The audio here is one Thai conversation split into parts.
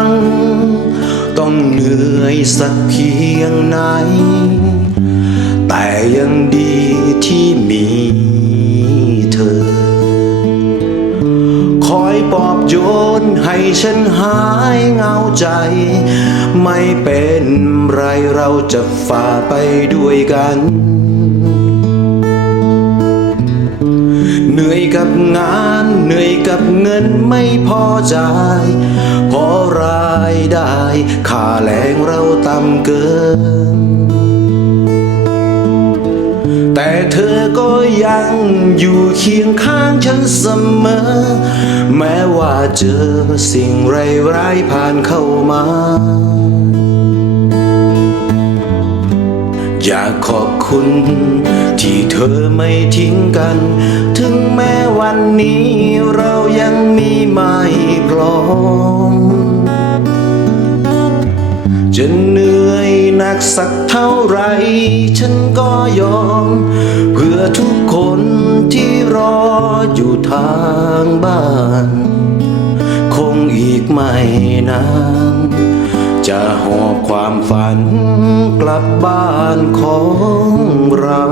ังต้องเหนื่อยสักเพียงไหน แต่ยังดีที่มีเธอ คอยปลอบโยนให้ฉันหายเหงาใจ ไม่เป็นไรเราจะฝ่าไปด้วยกัน เหนื่อยกับงานเหนื่อยกับเงินไม่พอจ่ายเพราะรายได้ค่าแรงเราต่ำเกิน แต่เธอก็ยังอยู่เคียงข้างฉันเสมอ แม้ว่าเจอสิ่งไร้ายๆผ่านเข้ามา อยากขอบคุณ ที่เธอไม่ทิ้งกัน ถึงแม้วันนี้เรายังมีไม่พร้อม จะเหนื่อยหนักสักเท่าไร ฉันก็ยอม เพื่อทุกคนที่รออยู่ทางบ้าน คงอีกไม่นาน จะหอบความฝันกลับบ้านของเรา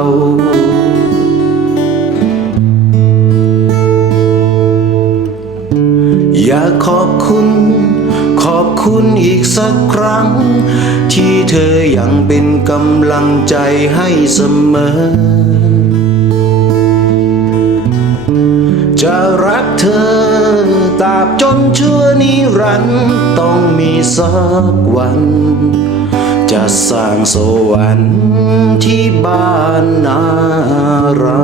อยากขอบคุณ ขอบคุณอีกสักครั้ง ที่เธอยังเป็นกำลังใจให้เสมอ จะรักเธอตราบจนชั่วันต้องมีสักวัน จะสร้างสวรรค์ที่บ้านนาเรา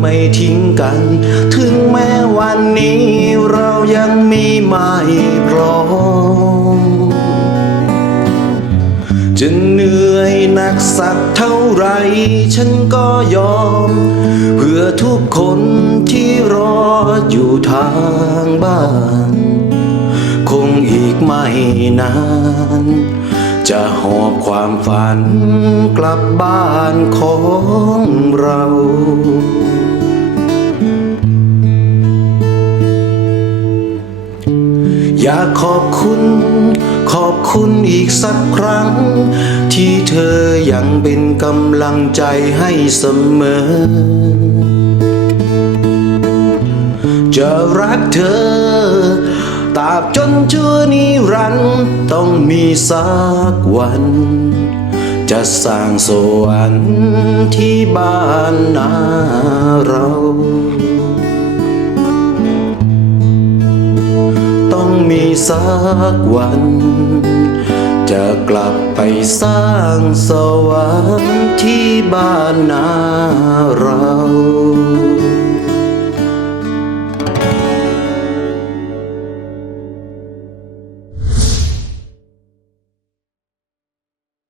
ไม่ทิ้งกัน ถึงแม้วันนี้เรายังมีไม่พร้อมจะเหนื่อยหนักสักเท่าไร ฉันก็ยอม เพื่อทุกคนที่รออยู่ทางบ้าน คงอีกไม่นาน จะหอบความฝันกลับบ้านของเรา อยากขอบคุณ ขอบคุณอีกสักครั้ง ที่เธอยังเป็นกำลังใจให้เสมอ จะรักเธอตราบจนชั่วนิรันดร์ต้องมีสักวัน จะสร้างสวรรค์ที่บ้านนา กวัน จะกลับไปสร้างสวรรค์ที่บ้านนาเรา